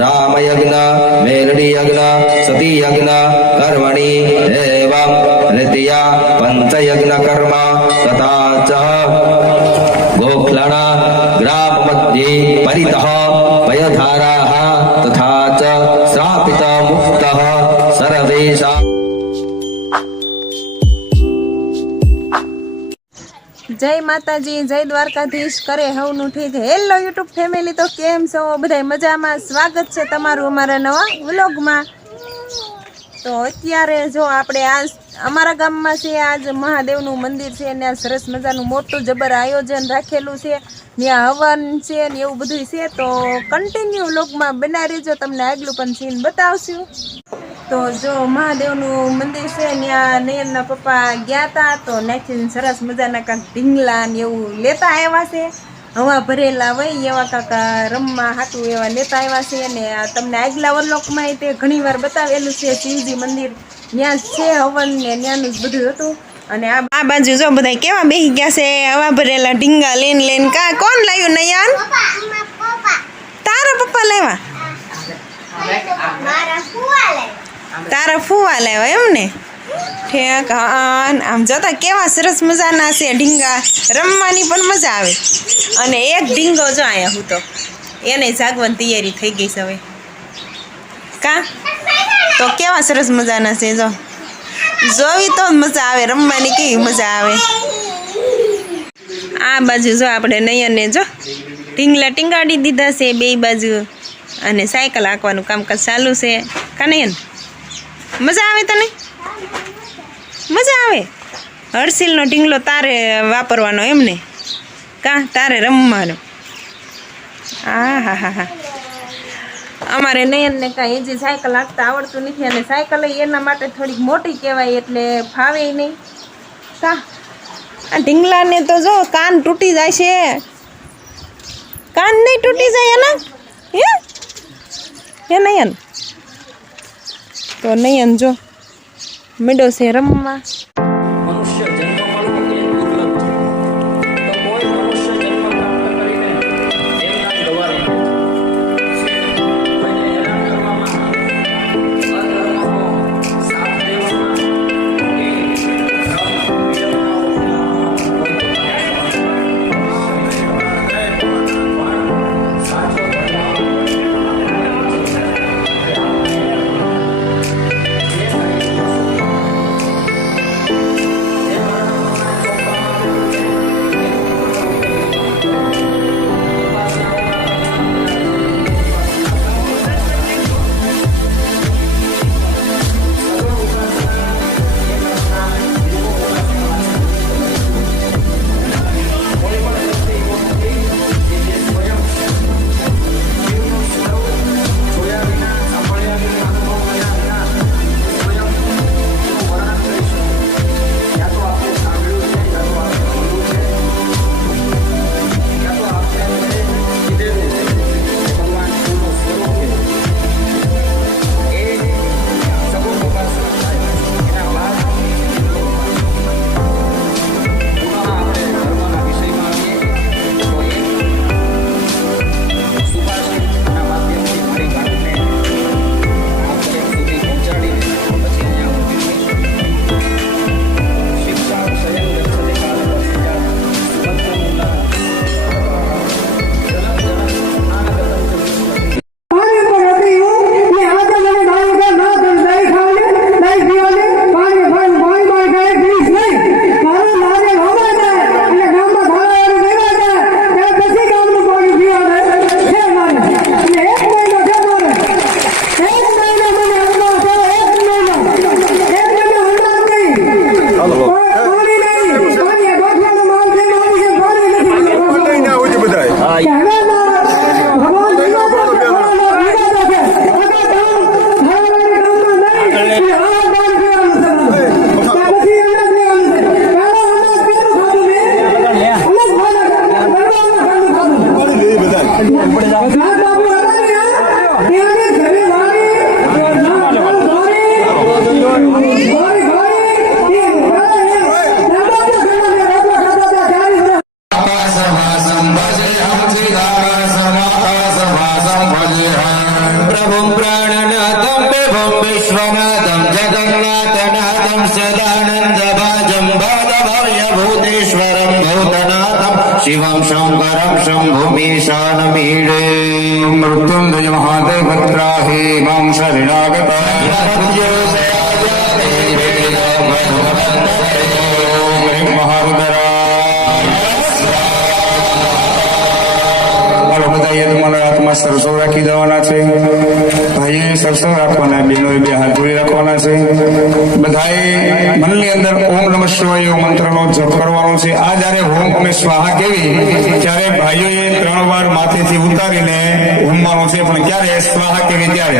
राम यज्ञ मेलडी यज्ञ सती यज्ञ कर्मणि एवं ऋतिया पंचयज्ञ कर्म तथा च गोक्लण ग्राम मध्ये परितः पयधाराः तथा च श्रापित मुक्तः सर्वेषां। जय माताजी जय द्वारकाधीश करे हवनु ठीक। हेलो यूट्यूब फैमिली तो केम छो बधाय मजामां। स्वागत छे तमारुं अमारा नवा व्लॉगमां। तो अत्यारे जो आपणे आज अमारा गाममां छे आज महादेवनुं मंदिर छे ने सरस मजानुं मोटुं जबर आयोजन राखेलुं छे। ત્યાં હવન છે ને એવું બધું છે તો કન્ટિન્યુ વ્લોગમાં બનાવી રહેજો, તમને આગલું પણ સીન બતાવશું। તો જો મહાદેવનું મંદિર છે ત્યાં નયનના પપ્પા ગયા હતા તો નાખીને સરસ મજાના કાંક ઢીંગલા ને એવું લેતા આવ્યા છે। હવા ભરેલા હોય એવા કાંક રમવા હાટું એવા લેતા આવ્યા છે ને તમને આગલા વ્લોગમાં તે ઘણીવાર બતાવેલું છે। શિવજી મંદિર ત્યાં છે હવન ને ત્યાંનું જ બધું હતું। અને આ બાજુ જો બધા કેવા બેહી ગયા છે હવા ભરેલા ઢીંગા લઈને લઈને। કા કોણ લાવ્યું નયન? તારા પપ્પા લાવ્યા? તારા ફુવા લાવ્યા એમ ને? ઠેક હા। આમ જોતા કેવા સરસ મજાના છે ઢીંગા, રમવાની પણ મજા આવે। અને એક ઢીંગો જો આયા હું તો એને જાગવાની તૈયારી થઈ ગઈ છે હવે। કા તો કેવા સરસ મજાના છે જો, જોવી તો મજા આવે, રમવાની કેવી મજા આવે। આ બાજુ જો આપણે નયનને જો ઢીંગલા ટીંગાડી દીધા છે બે બાજુ અને સાયકલ હાંકવાનું કામકાજ ચાલુ છે। કા નયન મજા આવે તને? મજા આવે? હર્ષિલનો ઢીંગલો તારે વાપરવાનો એમ ને? કા તારે રમવાનો? હા હા હા હા। અમારે નયનને કાંઈ હજી સાયકલ હાંકતા આવડતું નથી અને સાયકલ એના માટે થોડીક મોટી કહેવાય એટલે ફાવે નહીં। કા આ ઢીંગલાને તો જો કાન તૂટી જાય છે। કાન નહીં તૂટી જાય એના? હે નયન? તો નયન જો મેડો છે રમવા। लोकनाथं जगन्नाथनाथं सदानन्दभाजं भूतेश्वरं भूतनाथं शिवं शङ्करं शम्भुमीशानमीडे मृत्युंजय महादेव त्राहि मां शरणागता હાથમાં સરસો રાખી દેવાના છે, ભાઈએ સરસો રાખવાના, બહેનોએ બે હાથ જોડી રાખવાના છે. બધાએ મનની અંદર ઓમ નમઃ શિવાય એવો મંત્રનો જપ કરવાનો છે. આ જયારે હોમ અને સ્વાહા કેવી ત્યારે ભાઈઓએ 3 વાર માથેથી ઉતારીને હોમવાનું છે, પણ ક્યારે સ્વાહા કેવી ત્યારે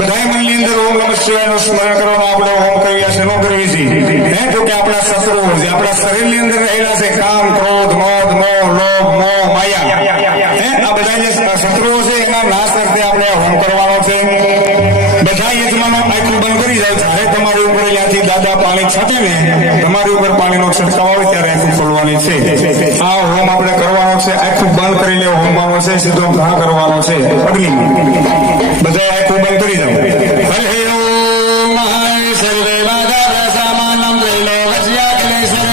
બધાએ મનની અંદર ઓમ નમઃ શિવાયનું સ્મરણ કરવાનું. આપણે હોમ કરવી છે ન કરવી છે જો કે આપણા શત્રુઓ જે આપણા શરીરની અંદર રહેલા છે, કામ ક્રોધ મદ મોહ લોભ મોહ માયા, આ બધા જે શત્રુઓ છે એના નાશ અર્થે આપણે હોમ કરવાનો છે. બધા યજમાનો આટલું બંધ કરી જાય ત્યારે તમારી ઉપર ત્યાંથી દાદા પાણી છાંટે ને તમારી ઉપર પાણીનો છંટકાવ આવે ત્યારે આખું ખોલવાની છે. આ હોમ આપણે કરવાનો છે, આખું બંધ કરીને હોમવાનો છે, સીધો ઘા કરવાનો છે અગ્નિ. બધા આખું બંધ કરી જાવ. હરે ઓમ સર્વે માધવ સમાનમ ત્રિલોકસ્યા ક્લેશરે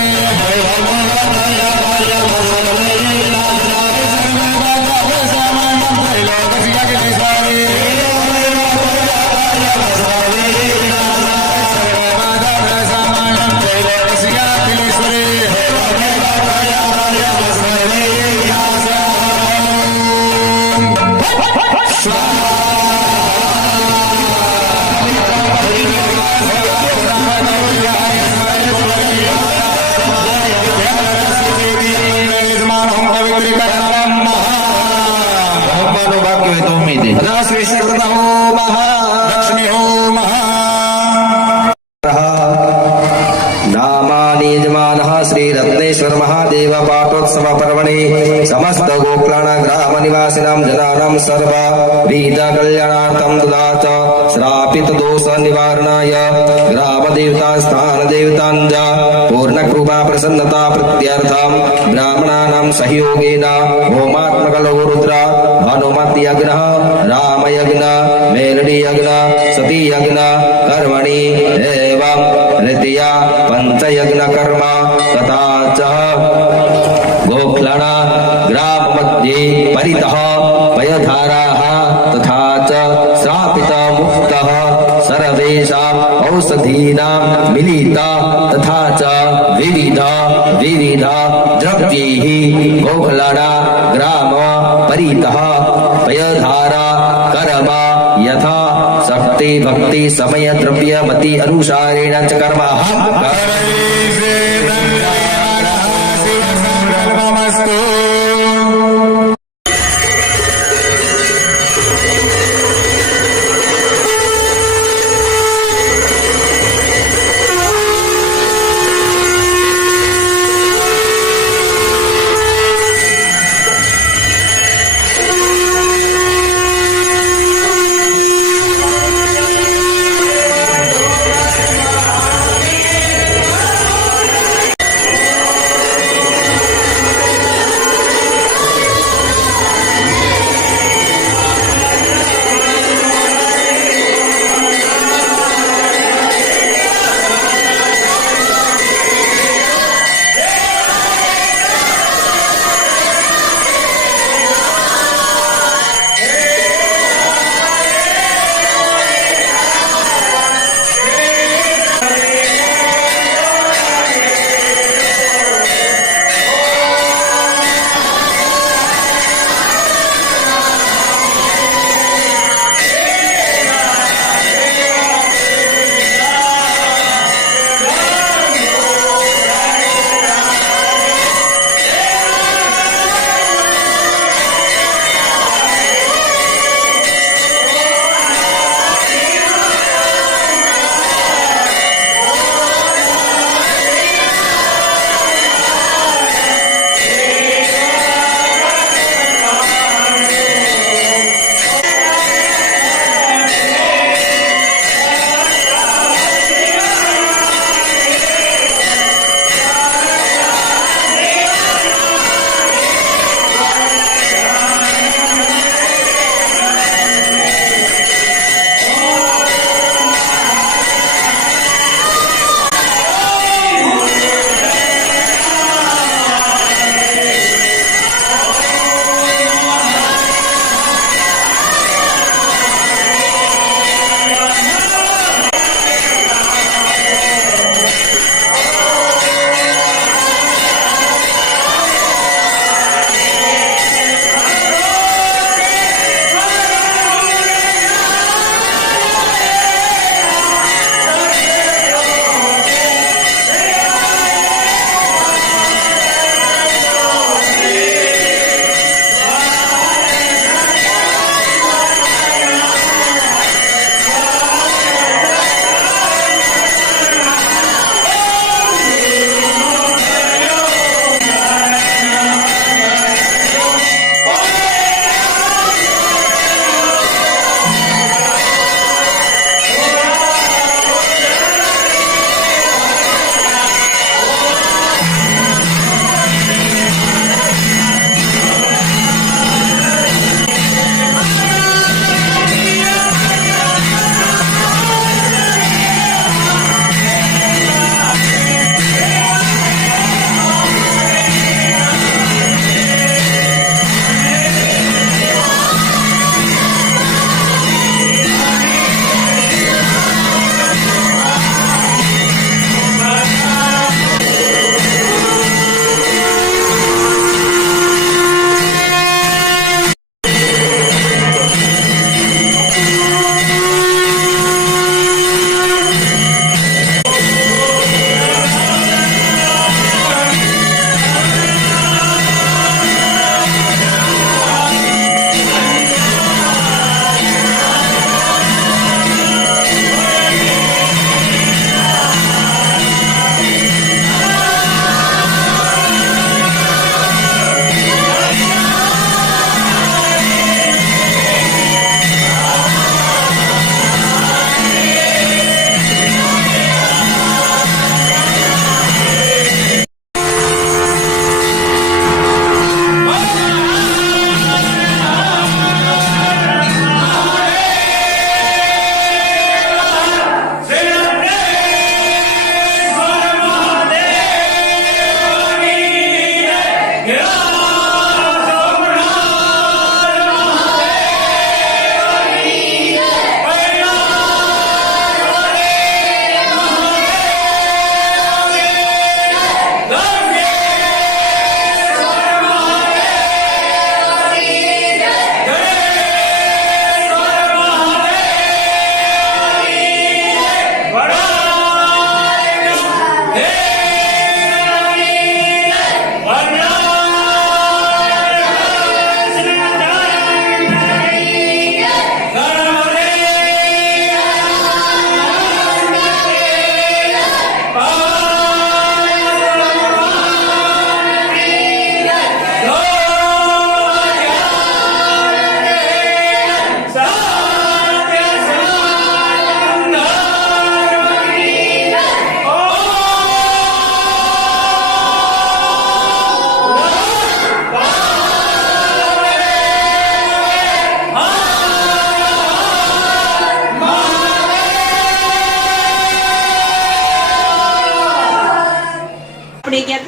श्री सर्वदा लक्ष्मी नामानि यजमानः श्री रत्नेश्वर महादेव पाठोत्सव पर्वणि समस्त गोक्लाण ग्राम निवासिनां जनानां सर्व विध कल्याणार्थं ददात श्रापित दोष निवारणाय ग्राम देवता स्थान देवतां च पूर्ण कृपा प्रसन्नता प्रत्यर्थं ब्राह्मणानां सहयोगेन होमात्मकलो रुद्र हनुमति यज्ञ राम यज्ञ मेलडी यज्ञ सती यज्ञ कर्मणि एवं ऋतिया पंचयज्ञ कर्म तथा च गोक्लण ग्राम मध्ये परितः पयधाराः तथा च श्रापित मुक्तः सर्वेषाम् औषधीनां मिलिता तथा च विविध विविध द्रव्यैः गोक्लण ग्राम परितः पयधारा कर्म यथा शक्ति भक्ति समय द्रव्य मति अनुसारेण च कर्म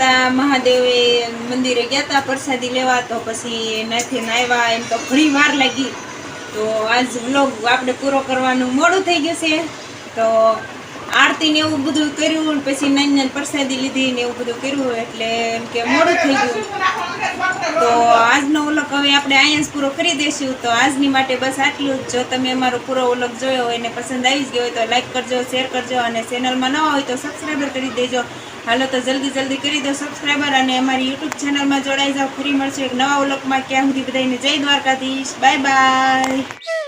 હતા મહાદેવે મંદિરે ગયા હતા પ્રસાદી લેવા, તો પછી નાથી આવ્યા એમ તો ઘણી વાર લાગી. તો આજ વ્લોગ આપણે પૂરો કરવાનું મોડું થઈ ગયું છે. તો આરતી ને એવું બધું કર્યું, પછી નાની પ્રસાદી લીધી ને એવું બધું કર્યું, એટલે એમ કે મોડું થઈ ગયું. તો આજનો વ્લોગ હવે આપણે અહીંયા જ પૂરો કરી દઈશું. તો આજની માટે બસ આટલું જ. જો તમે અમારો પૂરો વ્લોગ જોયો હોય ને પસંદ આવી ગયો હોય તો લાઈક કરજો, શેર કરજો, અને ચેનલમાં નવા હોય તો સબસ્ક્રાઈબર કરી દેજો. હાલો તો જલ્દી કરી દો સબસ્ક્રાઈબર, અને અમારી યુટ્યુબ ચેનલમાં જોડાઈ જાઓ. ફરી મળશે એક નવા વ્લોગમાં. ક્યાં સુધી બધાને જય દ્વારકાધીશ. Bye bye.